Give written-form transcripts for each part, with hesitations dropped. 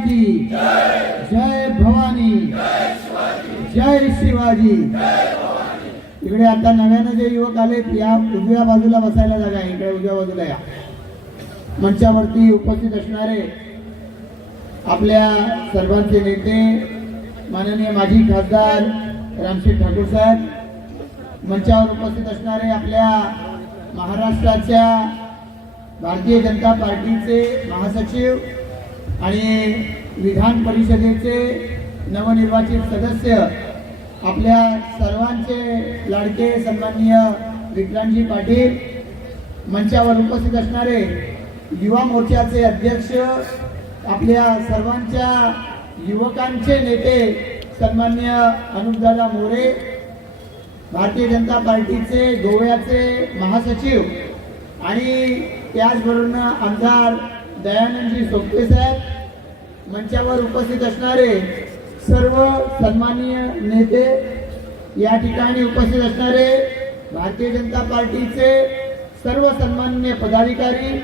की जय भवानी, जय शिवाजी। इकडे आता नव्यानं जे युवक आलेत, या उजव्या बाजूला बसायला जागा आहे, इकडे उजव्या बाजूला या। मंचावरती उपस्थित असणारे आपल्या सर्वांचे नेते माननीय माजी खासदार रामशेठ ठाकूर साहेब, मंचावर उपस्थित असणारे आपल्या महाराष्ट्राच्या भारतीय जनता पार्टीचे महासचिव आणि विधान परिषदेचे नवनिर्वाचित सदस्य, आपल्या सर्वांचे लाडके सन्माननीय विक्रांतजी पाटील, मंचावर उपस्थित असणारे युवा मोर्चाचे अध्यक्ष, आपल्या सर्वांच्या युवकांचे नेते सन्माननीय अनुपदादा मोरे, भारतीय जनता पार्टीचे गोव्याचे महासचिव आणि त्याचबरोबर आमदार दयानंदजी सोपटे साहेब, मंचावर उपस्थित असणारे सर्व सन्माननीय नेते, या ठिकाणी उपस्थित असणारे भारतीय जनता पार्टीचे सर्व सन्माननीय पदाधिकारी,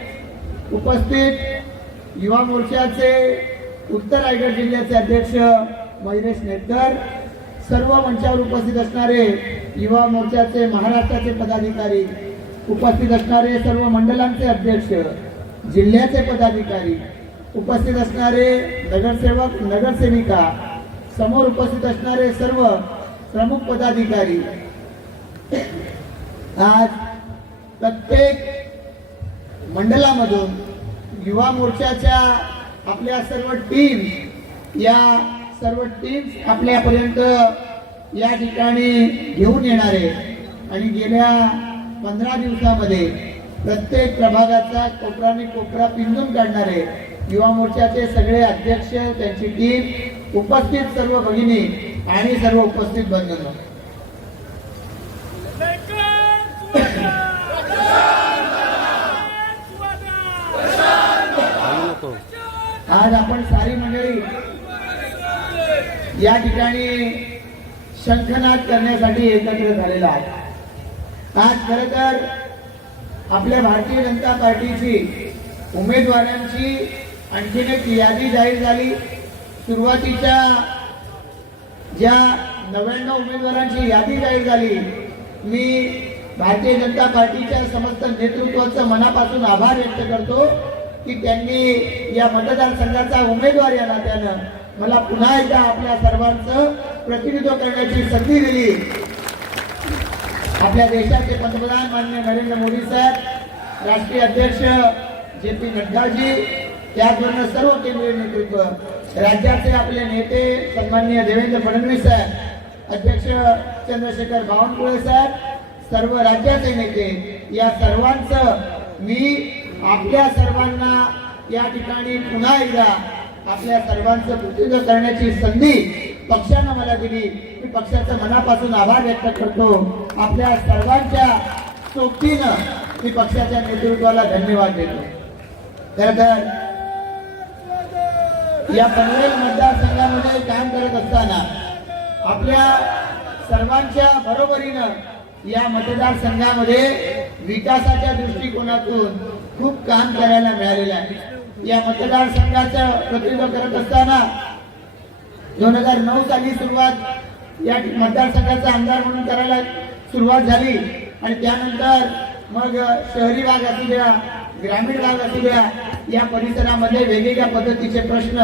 उपस्थित युवा मोर्चाचे उत्तर रायगड जिल्ह्याचे अध्यक्ष महेश नेटकर, सर्व मंचावर उपस्थित असणारे युवा मोर्चाचे महाराष्ट्राचे पदाधिकारी, उपस्थित असणारे सर्व मंडलांचे अध्यक्ष, जिल्ह्याचे पदाधिकारी, उपस्थित असणारे नगरसेवक नगरसेविका, समोर उपस्थित असणारे सर्व प्रमुख पदाधिकारी, आज प्रत्येक मंडलामधून युवा मोर्चाच्या आपल्या सर्व टीम, या सर्व टीम्स आपल्यापर्यंत या ठिकाणी घेऊन येणारे आणि गेल्या 15 दिवसामध्ये प्रत्येक प्रभागाचा कोपराने कोपरा पिंजून काढणारे युवा मोर्चाचे सगळे अध्यक्ष, त्यांची टीम, उपस्थित सर्व भगिनी आणि सर्व उपस्थित बंधू, आज आपण सारी मंडळी या ठिकाणी शंखनाद करण्यासाठी एकत्र झालेला आहे। आज खरं तर आपल्या भारतीय जनता पार्टीची उमेदवारांची आणखीन एक यादी जाहीर झाली। सुरुवातीच्या ज्या 99 उमेदवारांची यादी जाहीर झाली, मी भारतीय जनता पार्टीच्या समस्त नेतृत्वाचं मनापासून आभार व्यक्त करतो की त्यांनी या मतदारसंघाचा उमेदवार या नात्यानं मला पुन्हा एकदा आपल्या सर्वांचं प्रतिनिधित्व करण्याची संधी दिली। आपल्या देशाचे पंतप्रधान माननीय नरेंद्र मोदी साहेब, राष्ट्रीय अध्यक्ष JP नड्डाजी, त्याचबरोबर सर्व केंद्रीय नेतृत्व, राज्याचे आपले नेते सन्माननीय देवेंद्र फडणवीस साहेब, अध्यक्ष चंद्रशेखर बावनकुळे साहेब, सर्व राज्याचे नेते, या सर्वांचं मी आपल्या सर्वांना या ठिकाणी पुन्हा एकदा आपल्या सर्वांचं प्रतिनिधित्व करण्याची संधी पक्षानं मला दिली। मी पक्षाचा मनापासून आभार व्यक्त करतो। आपल्या सर्वांच्या सोबतीनं मी पक्षाच्या नेतृत्वाला धन्यवाद देतो। तर या पनवेल मतदारसंघामध्ये काम करत असताना आपल्या सर्वांच्या बरोबरीनं या मतदारसंघामध्ये विकासाच्या दृष्टिकोनातून खूप काम करायला मिळालेलं आहे। या मतदारसंघाचं प्रतिनिधित्व करत असताना 2009 साली सुरुवात या मतदारसंघाचा आमदार म्हणून करायला सुरुवात झाली आणि त्यानंतर मग शहरी भाग असू द्या, ग्रामीण भाग असू द्या, या परिसरामध्ये वेगवेगळ्या पद्धतीचे प्रश्न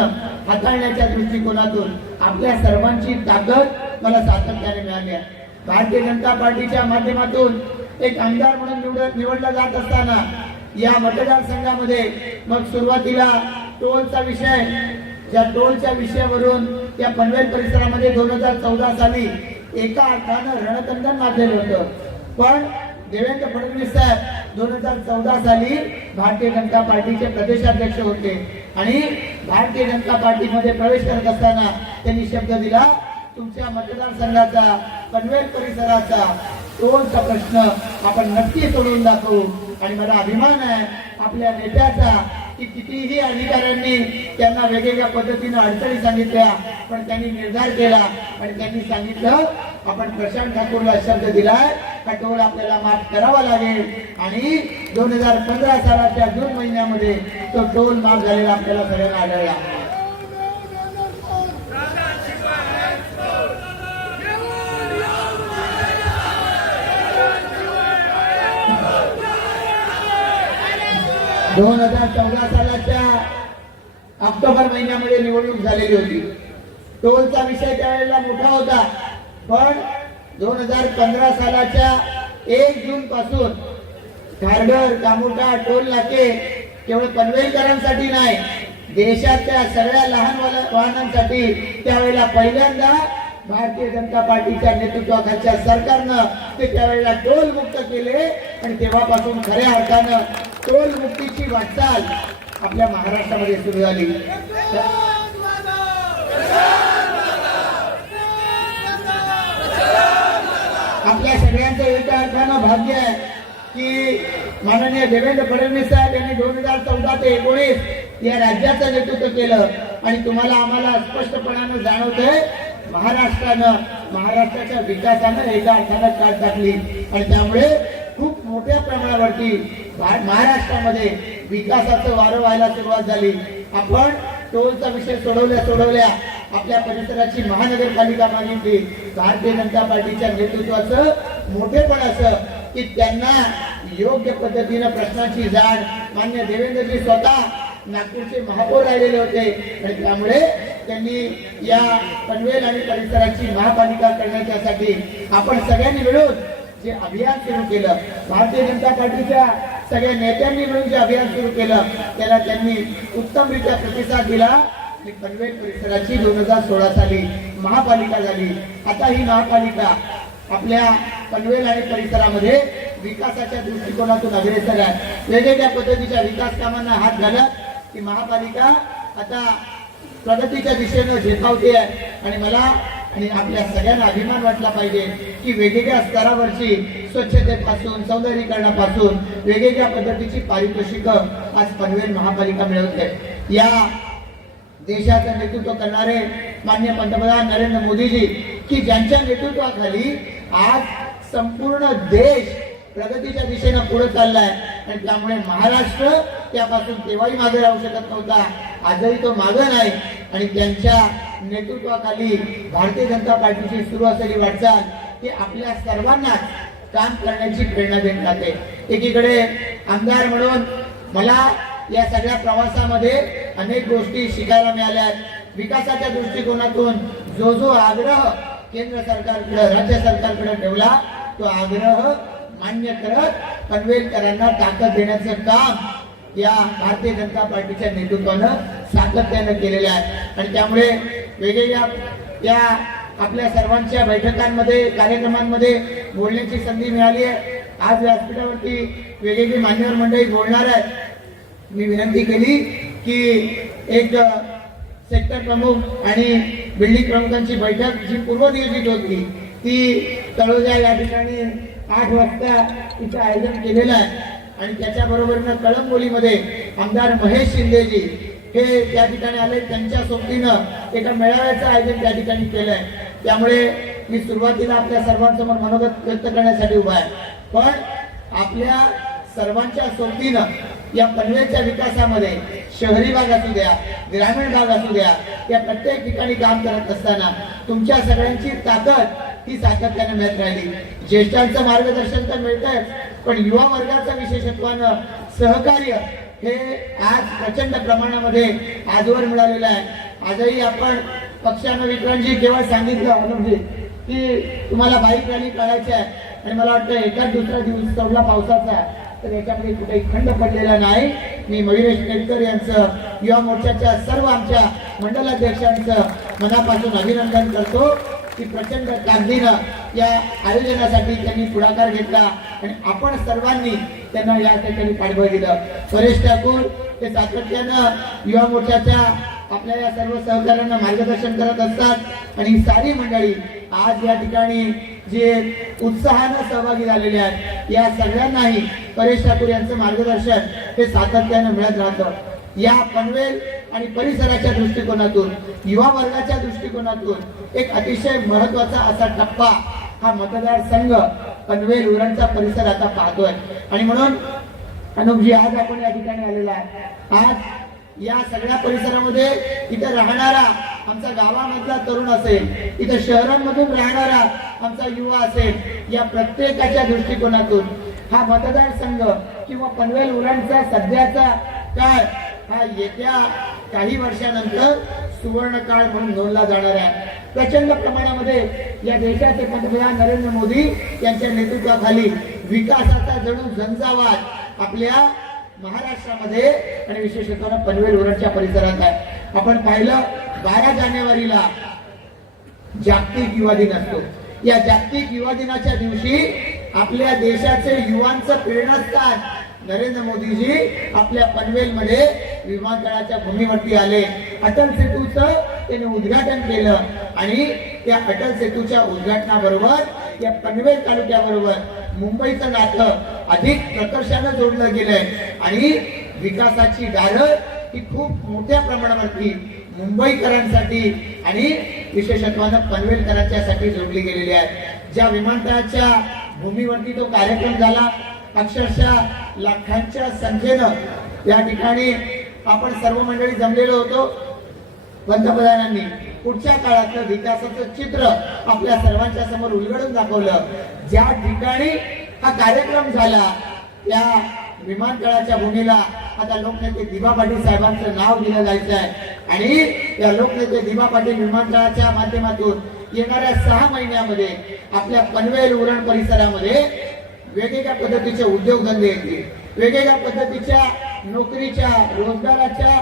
हाताळण्याच्या दृष्टिकोनातून आपल्या सर्वांची ताकद मला सातत्याने मिळाली आहे। भारतीय जनता पार्टीच्या माध्यमातून एक आमदार म्हणून निवडला जात असताना या मतदारसंघामध्ये मग सुरुवातीला टोलचा विषय, ज्या टोलच्या विषयावरून या पनवेल परिसरामध्ये 2014 साली एका अर्थानं रणकंदन माजलेलं होतं, पण देवेंद्र फडणवीस साहेब 2014 साली भारतीय जनता पार्टीचे प्रदेशाध्यक्ष होते आणि भारतीय जनता पार्टीमध्ये प्रवेश करत असताना त्यांनी शब्द दिला, तुमच्या मतदारसंघाचा पनवेल परिसराचा टोलचा प्रश्न आपण नक्की सोडवून दाखवू। आणि मला अभिमान आहे आपल्या नेत्याचा की कितीही अधिकाऱ्यांनी त्यांना वेगवेगळ्या पद्धतीने अडचणी सांगितल्या, पण त्यांनी निर्धार केला आणि त्यांनी सांगितलं आपण प्रशांत ठाकूरला शब्द दिलाय हा टोल आपल्याला माफ करावा लागेल आणि 2015 सालाच्या जून महिन्यामध्ये तो टोल माफ झालेला आपल्याला सगळ्यांना आढळला। 2014 सालाच्या ऑक्टोबर महिन्यामध्ये निवडणूक झालेली होती. टोलचा विषय त्यावेळेला मोठा होता, पण 2015 सालाच्या 1 जून पासून खारघर, कामोटा, टोल नाके केवळ पनवेलकरांसाठी नाही, देशातल्या सगळ्या लहान वाहनांसाठी त्यावेळेला पहिल्यांदा भारतीय जनता पार्टीच्या नेतृत्वाखालच्या सरकारनं ते त्यावेळेला टोल मुक्त केले आणि तेव्हापासून खऱ्या अर्थानं टोल मुक्तीची वाटचाल आपल्या महाराष्ट्रामध्ये सुरू झाली. आपल्या सगळ्यांचं एका अर्थानं भाग्य आहे की माननीय देवेंद्र फडणवीस साहेब यांनी 2014 ते 19 या राज्याचं नेतृत्व केलं आणि तुम्हाला आम्हाला स्पष्टपणानं जाणवतंय महाराष्ट्राच्या विकासानं एका अर्थानं काट टाकली आणि त्यामुळे खूप मोठ्या प्रमाणावरती महाराष्ट्रामध्ये विकासाचं वारं व्हायला सुरुवात झाली. आपण टोलचा विषय सोडवल्या आपल्या परिसराची महानगरपालिका मागितली. भारतीय जनता पार्टीच्या नेतृत्वाचं मोठेपण असं की त्यांना योग्य पद्धतीनं प्रश्नांची जाण मान्य देवेंद्रजी स्वतः नागपूरचे महापौर राहिलेले होते आणि त्यामुळे त्यांनी या पनवेल आणि परिसराची महापालिका करण्यासाठी आपण सगळ्यांनी मिळून जे अभियान सुरू केलं, भारतीय जनता पार्टीच्या सगळ्या नेत्यांनी मिळून जे अभियान सुरू केलं त्याला त्यांनी उत्तमरित्या प्रतिसाद दिला आणि पनवेल परिसराची 2016 साली महापालिका झाली. आता ही महापालिका आपल्या पनवेल आणि परिसरामध्ये विकासाच्या दृष्टिकोनातून अग्रेसर आहे. वेगवेगळ्या पद्धतीच्या विकास कामांना हात घालत ही महापालिका आता प्रगतीच्या दिशेनं झेपावते आहे आणि मला आणि आपल्या सगळ्यांना अभिमान वाटला पाहिजे की वेगवेगळ्या स्तरावरची स्वच्छतेपासून सौंदर्यीकरणापासून वेगवेगळ्या पद्धतीची पारितोषिकं आज पनवेल महापालिका मिळवते. या देशाचं नेतृत्व करणारे माननीय पंतप्रधान नरेंद्र मोदीजी की ज्यांच्या नेतृत्वाखाली आज संपूर्ण देश प्रगतीच्या दिशेनं पुढे चाललाय आणि त्यामुळे महाराष्ट्र त्यापासून तेव्हाही मागे राहू शकत नव्हता, आजही तो मागे नाही आणि त्यांच्या नेतृत्वाखाली भारतीय जनता पार्टीची सुरू असलेली वाटचाल ही आपल्या सर्वांना काम करण्याची प्रेरणा देत राहते. एकीकडे आमदार म्हणून मला या सगळ्या प्रवासामध्ये अनेक गोष्टी शिकायला मिळाल्या. विकासाच्या दृष्टिकोनातून जो आग्रह केंद्र सरकारकडे राज्य सरकारकडे ठेवला तो आग्रह मान्य करत पनवेलकरांना ताकद देण्याचं काम या भारतीय जनता पार्टीच्या नेतृत्वानं सातत्यानं केलेलं आहे आणि त्यामुळे वेगवेगळ्या या आपल्या सर्वांच्या बैठकांमध्ये कार्यक्रमांमध्ये बोलण्याची संधी मिळाली आहे. आज व्यासपीठावरती वेगवेगळी मान्यवर मंडळी बोलणार आहेत. मी विनंती केली की एक सेक्टर प्रमुख आणि बिल्डिंग प्रमुखांची बैठक जी पूर्वनियोजित होती ती तळोजा या ठिकाणी 8 वाजता तिचं आयोजन केलेलं आहे आणि त्याच्या बरोबरीनं कळंबोलीमध्ये आमदार महेश शिंदेजी हे त्या ठिकाणी आले. त्यांच्या सोबतीनं एका मेळाव्याचं आयोजन त्या ठिकाणी केलंय. त्यामुळे मी सुरुवातीला आपल्या सर्वांसमोर मनोगत व्यक्त करण्यासाठी उभा आहे, पण आपल्या सर्वांच्या सोबतीनं या पनवेलच्या विकासामध्ये शहरी भाग असू द्या, ग्रामीण भाग असू द्या, या प्रत्येक ठिकाणी काम करत असताना तुमच्या सगळ्यांची ताकद ही सातत्याने मिळत राहिली. ज्येष्ठांचं मार्गदर्शन तर मिळतंय, पण युवा वर्गाचं विशेषत्वानं सहकार्य हे आज प्रचंड प्रमाणामध्ये आजवर मिळालेलं आहे. आजही आपण पक्षानं विक्रांतजी केवळ सांगितलं अनुपजी की तुम्हाला बाईक रॅली काढायची आहे आणि मला वाटतं एकाच दुसरा दिवस चौला पावसाचा तर याच्यामध्ये कुठेही खंड पडलेला नाही. मी मयुरेश केतकर यांचं युवा मोर्चाच्या सर्व आमच्या मंडलाध्यक्षांचं मनापासून अभिनंदन करतो की प्रचंड ताकदीनं या आयोजनासाठी त्यांनी पुढाकार घेतला आणि आपण सर्वांनी त्यांना या ठिकाणी पाठबळ दिलं. परेश ठाकूर हे सातत्यानं युवा मोर्चाच्या आपल्या या सर्व सहकार्यांना मार्गदर्शन करत असतात आणि ही सारी मंडळी आज या ठिकाणी जे उत्साहानं सहभागी झालेले आहेत या सगळ्यांनाही परेश ठाकूर यांचं मार्गदर्शन हे सातत्यानं मिळत राहतं. या पनवेल आणि परिसराच्या दृष्टिकोनातून युवा वर्गाच्या दृष्टिकोनातून एक अतिशय महत्वाचा असा टप्पा हा मतदारसंघ पनवेल उरणचा परिसर आता पाहतोय आणि म्हणून अनुपजी आज आपण या ठिकाणी आलेला आहे. आज या सगळ्या परिसरामध्ये इथं राहणारा आमचा गावामधला तरुण असेल, इथं शहरांमधून राहणारा आमचा युवा असेल, या प्रत्येकाच्या दृष्टिकोनातून हा मतदारसंघ किंवा पनवेल उरणचा सध्याचा काळ हा येत्या काही वर्षानंतर सुवर्ण काळ म्हणून नोंदला जाणार आहे. प्रचंड प्रमाणामध्ये या देशाचे पंतप्रधान नरेंद्र मोदी यांच्या नेतृत्वाखाली विकासाचा जणू झंझावात आपल्या महाराष्ट्रामध्ये आणि विशेषतः पनवेल उरणच्या परिसरात आहे. आपण पाहिलं 12 जानेवारीला जागतिक युवा दिन असतो. या जागतिक युवा दिनाच्या दिवशी आपल्या देशाचे युवांचं प्रेरणास्थान नरेंद्र मोदीजी आपल्या पनवेलमध्ये विमानतळाच्या भूमीवरती आले. अटल सेतूचं त्यांनी उद्घाटन केलं आणि त्या अटल सेतूच्या उद्घाटनाबरोबर या पनवेल तालुक्याबरोबर मुंबईचं नातं अधिक प्रकर्षानं जोडलं गेलंय आणि विकासाची दारं ही खूप मोठ्या प्रमाणावरती मुंबईकरांसाठी आणि विशेषत्वानं पनवेलकरांच्यासाठी जोडली गेलेली आहे. ज्या विमानतळाच्या भूमीवरती तो कार्यक्रम झाला, अक्षरशः लाखांच्या संख्येनं या ठिकाणी आपण सर्व मंडळी जमलेलो होतो. पंतप्रधानांनी पुढच्या काळातलं विकासाचं चित्र आपल्या सर्वांच्या समोर उलगडून दाखवलं. ज्या ठिकाणी हा कार्यक्रम झाला त्या विमानतळाच्या भूमीला आता लोकनेते दिबा पाटील साहेबांचं नाव दिलं जायचं आहे आणि या लोकनेते दिबा पाटील विमानतळाच्या माध्यमातून येणाऱ्या 6 महिन्यामध्ये आपल्या पनवेल उरण परिसरामध्ये वेगवेगळ्या पद्धतीचे उद्योगधंदे येतील, वेगवेगळ्या पद्धतीच्या नोकरीच्या, रोजगाराच्या,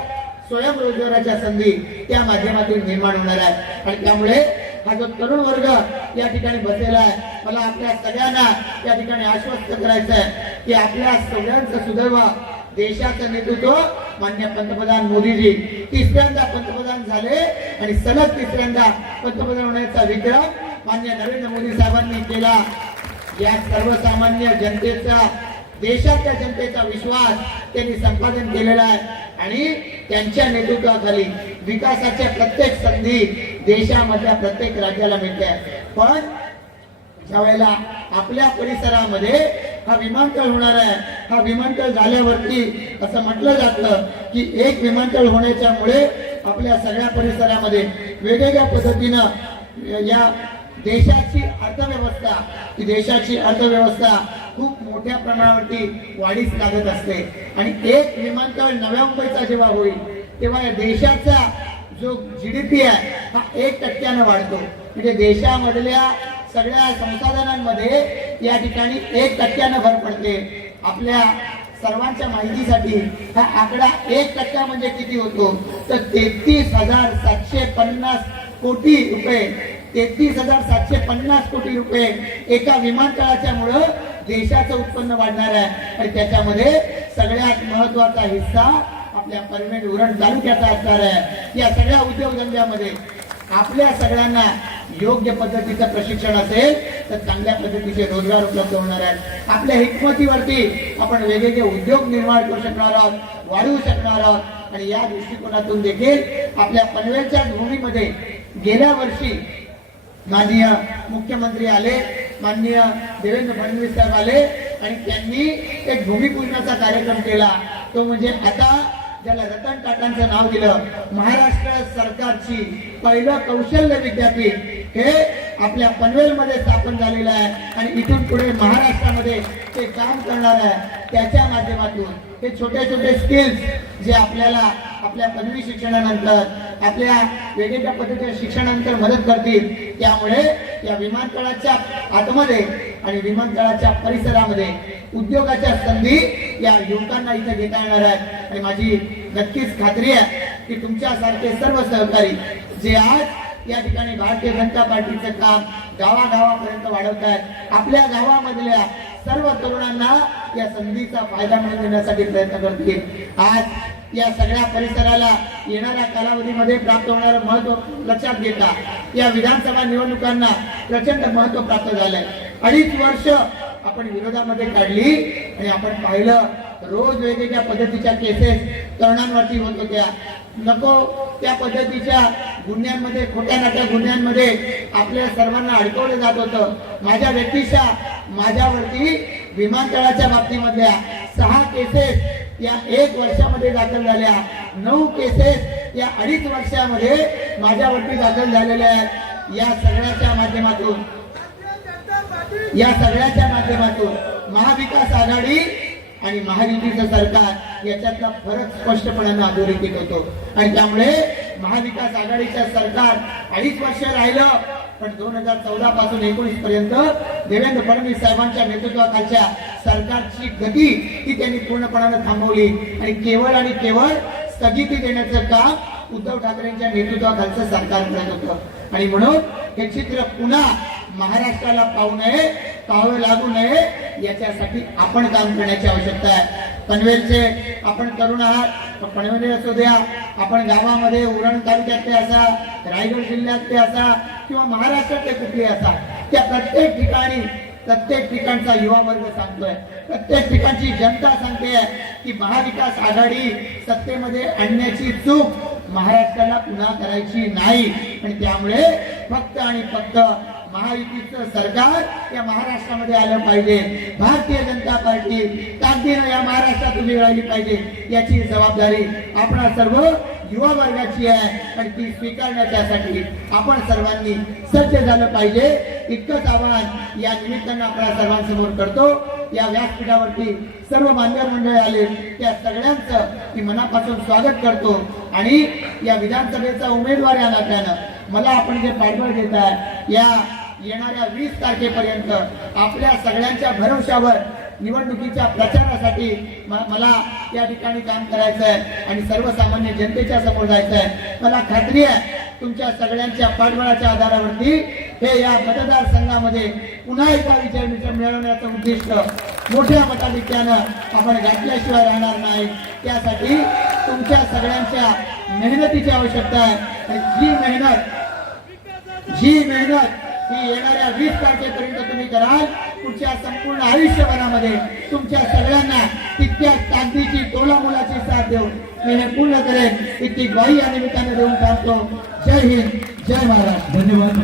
स्वयंरोजगाराच्या संधी त्या माध्यमातून निर्माण होणार आहे. आणि त्यामुळे हा जो तरुण वर्ग या ठिकाणी बसलेला आहे, मला आपल्या सगळ्यांना या ठिकाणी आश्वस्त करायचं आहे की आपल्या सगळ्यांचं सुदैव देशाचं नेतृत्व माननीय पंतप्रधान मोदीजी 3ऱ्यांदा पंतप्रधान झाले आणि सलग 3ऱ्यांदा पंतप्रधान होण्याचा विक्रम माननीय नरेंद्र मोदी साहेबांनी केला. या सर्वसामान्य जनतेचा, देशाच्या जनतेचा विश्वास त्यांनी संपादन केलेला आहे आणि त्यांच्या नेतृत्वाखाली विकासाच्या प्रत्येक संधी देशामधल्या प्रत्येक राज्याला मिळते. पण ज्या वेळेला आपल्या परिसरामध्ये हा विमानतळ होणार आहे, हा विमानतळ झाल्यावरती असं म्हटलं जातं की एक विमानतळ होण्याच्यामुळे आपल्या सगळ्या परिसरामध्ये वेगवेगळ्या पद्धतीनं या देशाची अर्थव्यवस्था, ही देशाची अर्थव्यवस्था खूप मोठ्या प्रमाणावरती वाढीस लागत असते आणि एक विमानतळ नव्या मुंबईचा जेव्हा होईल तेव्हा या देशाचा जो GDP आहे हा 1% वाढतो. म्हणजे देशामधल्या सगळ्या संसाधनांमध्ये या ठिकाणी 1% भर पडते. आपल्या सर्वांच्या माहितीसाठी हा आकडा 1% म्हणजे किती होतो तर 33,750 कोटी रुपये, 33,750 कोटी रुपये एका विमानतळाच्या मुळे देशाचं उत्पन्न वाढणार आहे आणि त्याच्यामध्ये सगळ्यात महत्वाचा हिस्सा आपल्या पनवेल उरण तालुक्याचा असणार आहे. या सगळ्या उद्योगधंद्यामध्ये आपल्या सगळ्यांना योग्य पद्धतीचं प्रशिक्षण असेल तर चांगल्या पद्धतीचे रोजगार उपलब्ध होणार आहेत. आपल्या हिकमतीवरती आपण वेगवेगळे उद्योग निर्माण करू शकणार आहोत, वाढवू शकणार आहोत आणि या दृष्टिकोनातून देखील आपल्या पनवेलच्या भूमीमध्ये गेल्या वर्षी माननीय मुख्यमंत्री आले, माननीय देवेंद्र फडणवीस साहेब आले आणि त्यांनी एक भूमिपूजनाचा कार्यक्रम केला. तो म्हणजे आता ज्याला रतन टाटांचं नाव दिलं, महाराष्ट्र सरकारची पहिलं कौशल्य विद्यापीठ हे आपल्या पनवेलमध्ये स्थापन झालेलं आहे आणि इथून पुढे महाराष्ट्रामध्ये ते काम करणार आहे. त्याच्या माध्यमातून हे छोटे छोटे स्किल्स जे आपल्याला आपल्या पदवी शिक्षणानंतर, आपल्या वेगवेगळ्या पद्धतीच्या शिक्षणानंतर मदत करतील. त्यामुळे या विमानतळाच्या आतमध्ये आणि विमानतळाच्या परिसरामध्ये उद्योगाच्या संधी या युवकांना इथे घेता येणार आहेत आणि माझी नक्कीच खात्री आहे की तुमच्यासारखे सर्व सहकारी जे आज या ठिकाणी भारतीय जनता पार्टीचं काम गावागावापर्यंत वाढवत आहेत, आपल्या गावामधल्या सर्व तरुणांना या संधीचा फायदा मिळवून देण्यासाठी प्रयत्न करतील. आज या सगळ्या परिसराला येणाऱ्या कालावधीमध्ये प्राप्त होणारं महत्व लक्षात घेता या विधानसभा निवडणुकांना प्रचंड महत्व प्राप्त झालंय. 2.5 वर्ष आपण विरोधामध्ये काढली आणि आपण पाहिलं रोज वेगवेगळ्या पद्धतीच्या केसेस तरुणांवरती होत होत्या. नको त्या पद्धतीच्या गुन्ह्यांमध्ये, खोट्या नाट्या गुन्ह्यांमध्ये आपल्या सर्वांना अडकवलं जात होतं. माझ्या व्यक्तिशः माझ्यावरती विमानतळाच्या बाबतीमधल्या 6 केसेस या 1 वर्षामध्ये दाखल झाल्या, 9 केसेस या 2.5 वर्षामध्ये माझ्यावरती दाखल झालेल्या आहेत. या सगळ्याच्या माध्यमातून महाविकास आघाडी आणि महायुतीचं सरकार याच्यातला फरक स्पष्टपणाने अधोरेखित होतो. आणि त्यामुळे महाविकास आघाडीचं सरकार 2.5 वर्ष राहिलं, पण 2014 पासून 19 पर्यंत देवेंद्र फडणवीस साहेबांच्या नेतृत्वाखालच्या सरकारची गती ही त्यांनी पूर्णपणाने थांबवली आणि केवळ स्थगिती देण्याचं काम उद्धव ठाकरेंच्या नेतृत्वाखालचं सरकार करत होतं. आणि म्हणून हे चित्र पुन्हा महाराष्ट्राला पाहावं लागू नये याच्यासाठी आपण काम करण्याची आवश्यकता आहे. पनवेलचे आपण तरुण आहात, पनवेल असू द्या, आपण गावामध्ये उरण तालुक्यातले असा, रायगड जिल्ह्यातले असा किंवा महाराष्ट्रातले कुठले असा, त्या प्रत्येक ठिकाणचा युवा वर्ग सांगतोय, प्रत्येक ठिकाणची जनता सांगते की महाविकास आघाडी सत्तेमध्ये आणण्याची चूक महाराष्ट्राला पुन्हा करायची नाही. आणि त्यामुळे फक्त आणि फक्त महायुतीचं सरकार या महाराष्ट्रामध्ये आलं पाहिजे. भारतीय जनता पार्टी ताकदीनं या महाराष्ट्रात उभी राहिली पाहिजे. याची जबाबदारी आपणा सर्व युवा वर्गाची आहे आणि ती स्वीकारण्यासाठी आपण सर्वांनी सज्ज झालं पाहिजे. इतकंच आवाहन या निमित्तानं आपल्या सर्वांसमोर करतो. या व्यासपीठावरती सर्व मान्यवर मंडळी आले त्या सगळ्यांचं मी मनापासून स्वागत करतो. आणि या विधानसभेचा उमेदवार या नात्यानं मला आपण जे पाठबळ देत आहे, या येणाऱ्या 20 तारखेपर्यंत आपल्या सगळ्यांच्या भरवशावर निवडणुकीच्या प्रचारासाठी मला या ठिकाणी काम करायचं आहे आणि सर्वसामान्य जनतेच्या समोर जायचं आहे. मला खात्री आहे तुमच्या सगळ्यांच्या पाठबळाच्या आधारावरती हे या मतदारसंघामध्ये पुन्हा एकदा विजय मिळवण्याचं उद्दिष्ट मोठ्या मताधिक्यानं आपण गाठल्याशिवाय राहणार नाही. त्यासाठी तुमच्या सगळ्यांच्या मेहनतीची आवश्यकता आहे. जी मेहनत ही येणाऱ्या 20 तारखेपर्यंत तुम्ही कराल, पुढच्या संपूर्ण आयुष्यभरामध्ये तुमच्या सगळ्यांना तितक्याच ताकदीची तोलामोलाची साथ देऊन मी हे पूर्ण करेन. इतकी ग्वाही या निमित्ताने देऊन थांबतो. जय हिंद, जय महाराष्ट्र. धन्यवाद.